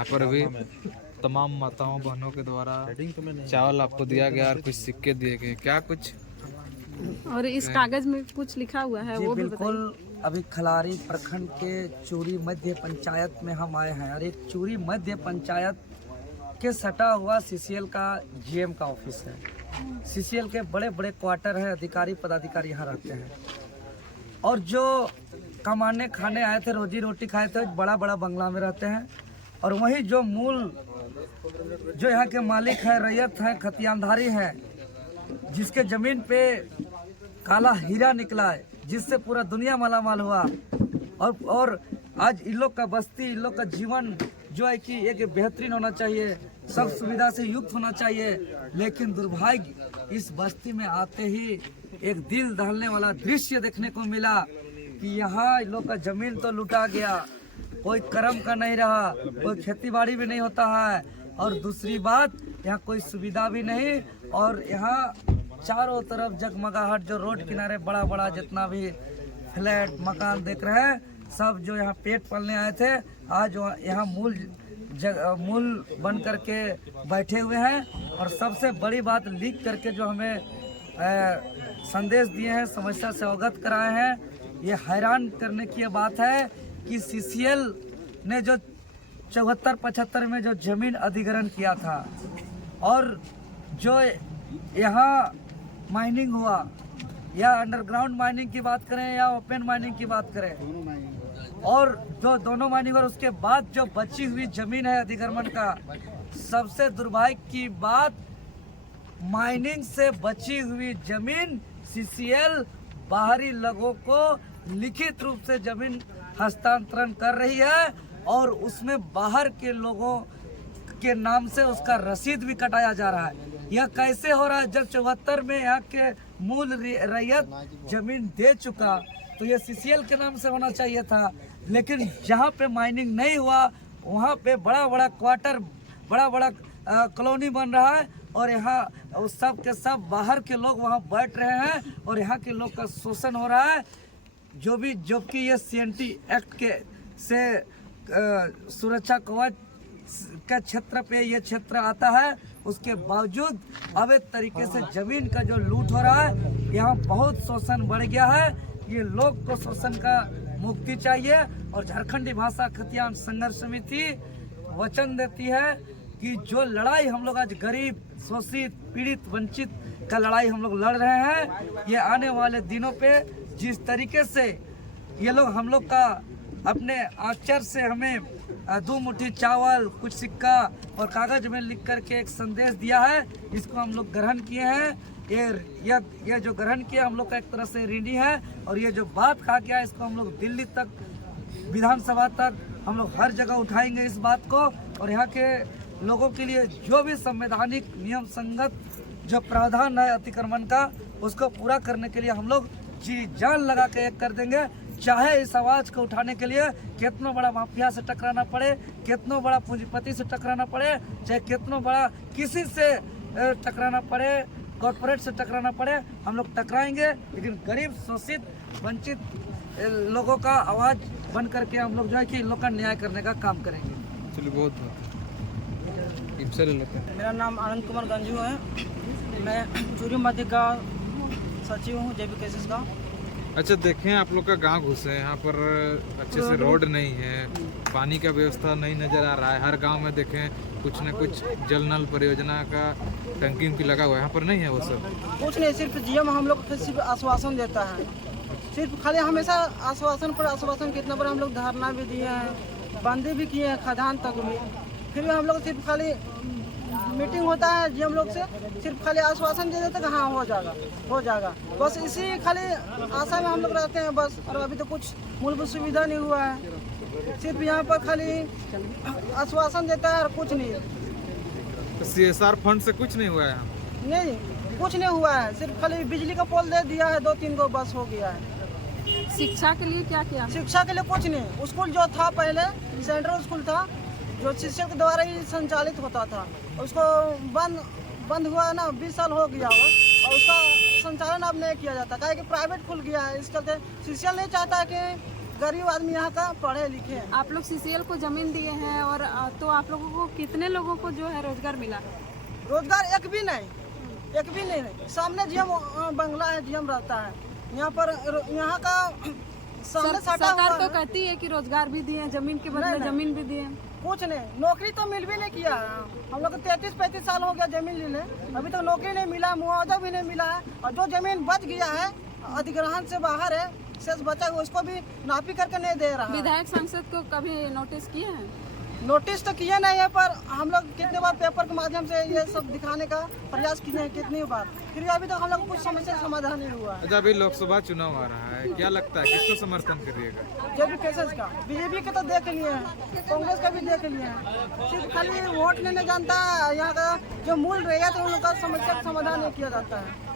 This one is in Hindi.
यहाँ पर भी तमाम माताओं बहनों के द्वारा चावल आपको दिया गया और कुछ सिक्के दिए गए, क्या कुछ और इस कागज में कुछ लिखा हुआ है वो भी बिल्कुल। अभी खलारी प्रखंड के चूरी मध्य पंचायत में हम आए हैं और एक चूरी मध्य पंचायत के सटा हुआ सीसीएल का जीएम का ऑफिस है। सीसीएल के बड़े बड़े क्वार्टर हैं, अधिकारी पदाधिकारी यहाँ रहते हैं और जो कमाने खाने आए थे, रोजी रोटी खाए थे, बड़ा बड़ा बंगला में रहते हैं। और वही जो मूल जो यहाँ के मालिक हैं, रैयत हैं, खतियानधारी हैं, जिसके जमीन पे काला हीरा निकला है, जिससे पूरा दुनिया मालामाल हुआ और आज इन लोग का बस्ती, इन लोग का जीवन जो है कि एक बेहतरीन होना चाहिए, सब सुविधा से युक्त होना चाहिए। लेकिन दुर्भाग्य इस बस्ती में आते ही एक दिल दहलने वाला दृश्य देखने को मिला कि यहाँ इन लोग का जमीन तो लुटा गया, कोई कर्म का नहीं रहा, कोई खेती बाड़ी भी नहीं होता है और दूसरी बात यहाँ कोई सुविधा भी नहीं। और यहाँ चारों तरफ जगमगाहट, जो रोड किनारे बड़ा बड़ा जितना भी फ्लैट मकान देख रहे हैं, सब जो यहाँ पेट पालने आए थे आज यहाँ मूल बन करके बैठे हुए हैं। और सबसे बड़ी बात लिख करके जो हमें संदेश दिए हैं, समस्या से अवगत कराए हैं। ये हैरान करने की बात है कि सीसीएल ने जो 74-75 में जो जमीन अधिग्रहण किया था और जो यहाँ माइनिंग हुआ, या अंडरग्राउंड माइनिंग की बात करें या ओपन माइनिंग की बात करें, और जो दोनों माइनिंग और उसके बाद जो बची हुई जमीन है अधिग्रहण का, सबसे दुर्भाग्य की बात, माइनिंग से बची हुई जमीन सीसीएल बाहरी लोगों को लिखित रूप से जमीन हस्तांतरण कर रही है और उसमें बाहर के लोगों के नाम से उसका रसीद भी कटाया जा रहा है। यह कैसे हो रहा है जब 74 में यहाँ के मूल रैयत जमीन दे चुका, तो ये सीसीएल के नाम से होना चाहिए था। लेकिन जहाँ पे माइनिंग नहीं हुआ वहाँ पे बड़ा बड़ा क्वार्टर, बड़ा बड़ा कॉलोनी बन रहा है और यहाँ सब के सब बाहर के लोग वहाँ बैठ रहे हैं और यहाँ के लोग का शोषण हो रहा है। जबकि ये CNT एक्ट के से सुरक्षा कवच का क्षेत्र पे ये क्षेत्र आता है, उसके बावजूद अवैध तरीके से जमीन का जो लूट हो रहा है, यहाँ बहुत शोषण बढ़ गया है। ये लोग को शोषण का मुक्ति चाहिए और झारखंडी भाषा खतियान संघर्ष समिति वचन देती है कि जो लड़ाई हम लोग आज गरीब, शोषित, पीड़ित, वंचित का लड़ाई हम लोग लड़ रहे हैं, ये आने वाले दिनों पे जिस तरीके से ये लोग हम लोग का अपने आचर से हमें 2 मुट्ठी चावल, कुछ सिक्का और कागज में लिख करके एक संदेश दिया है, इसको हम लोग ग्रहण किए हैं। ये जो ग्रहण किया हम लोग का एक तरह से ऋणी है और ये जो बात कहा गया इसको हम लोग दिल्ली तक, विधानसभा तक हम लोग हर जगह उठाएंगे इस बात को। और यहाँ के लोगों के लिए जो भी संवैधानिक नियम संगत जो प्रावधान है अतिक्रमण का, उसको पूरा करने के लिए हम लोग जी जान लगा के एक कर देंगे। चाहे इस आवाज को उठाने के लिए कितना बड़ा माफिया से टकराना पड़े, कितना बड़ा पूंजीपति से टकराना पड़े, चाहे कितना बड़ा किसी से टकराना पड़े, कॉर्पोरेट से टकराना पड़े, हम लोग टकराएंगे। लेकिन गरीब, शोषित, वंचित लोगों का आवाज बन करके हम लोग जो है कि इन लोग का न्याय करने का काम करेंगे। चलिए बहुत ले लेते हैं। मेरा नाम आनंद कुमार गंजू है, मैं चूरी मध्य का सचिव हूँ JB केसेस का। अच्छा, देखें आप लोग का गांव घुसे, यहाँ पर अच्छे से रोड नहीं है, पानी का व्यवस्था नहीं नज़र आ रहा है। हर गांव में देखें कुछ न कुछ जल नल परियोजना का टंकी उनकी लगा हुआ है, यहाँ पर नहीं है वो सब कुछ नहीं। सिर्फ GM हम लोग को सिर्फ आश्वासन देता है, सिर्फ खाली हमेशा आश्वासन पर आश्वासन। कितना बार हम लोग धरना भी दिए हैं, बंदी भी किए हैं, खदान तक भी, फिर भी हम लोग सिर्फ खाली मीटिंग होता है GM लोग से, सिर्फ खाली आश्वासन दे देते कि हाँ हो जाएगा, बस इसी खाली आशा में हम लोग रहते हैं बस। और अभी तो कुछ मूलभूत सुविधा नहीं हुआ है, सिर्फ यहाँ पर खाली आश्वासन देता है और कुछ नहीं। तो CSR फंड से कुछ नहीं हुआ है? नहीं, कुछ नहीं हुआ है, सिर्फ खाली बिजली का पोल दे दिया है, 2-3 गो बस हो गया है। शिक्षा के लिए क्या किया? शिक्षा के लिए कुछ नहीं। स्कूल जो था पहले सेंट्रल स्कूल था, जो शिक्षक के द्वारा ही संचालित होता था, उसको बंद हुआ ना, 20 साल हो गया हुआ और उसका संचालन अब नहीं किया जाता, क्या कि प्राइवेट खुल गया है। इस चलते CCL नहीं चाहता कि गरीब आदमी यहाँ का पढ़े लिखे हैं। आप लोग सीसीएल को जमीन दिए हैं और तो आप लोगों को कितने लोगों को जो है रोजगार मिला? रोजगार एक भी नहीं। सामने जीएम बंगला है, जीएम रहता है यहाँ पर। यहाँ का सामने सटा सरकार हुआ तो है। कहती है कि रोजगार भी दिए, जमीन के बदले नहीं। जमीन भी दिए। कुछ नहीं, नौकरी तो मिल भी नहीं किया है। हम लोग को 33-35 साल हो गया जमीन लेने, अभी तक नौकरी नहीं मिला, मुआवजा भी नहीं मिला है। और जो जमीन बच गया है अधिग्रहण से बाहर है, शेष बचा हुआ, उसको भी नापी करके नहीं दे रहा है। विधायक सांसद को कभी नोटिस किए हैं? नोटिस तो किए नहीं है, पर हम लोग कितने बार पेपर के माध्यम से ये सब दिखाने का प्रयास किए हैं, कितनी बार, फिर अभी तक हम लोग कुछ समस्या का समाधान नहीं हुआ है। अच्छा, अभी लोकसभा चुनाव आ रहा है, क्या लगता है किसको समर्थन करिएगा? जेपी केसेस का, बीजेपी के तो देख लिए हैं, कांग्रेस का भी देख लिए हैं। सिर्फ खाली वोट लेने जानता है, यहाँ का जो मूल रैयत है उन लोग का समस्या का समाधान नहीं किया जाता है।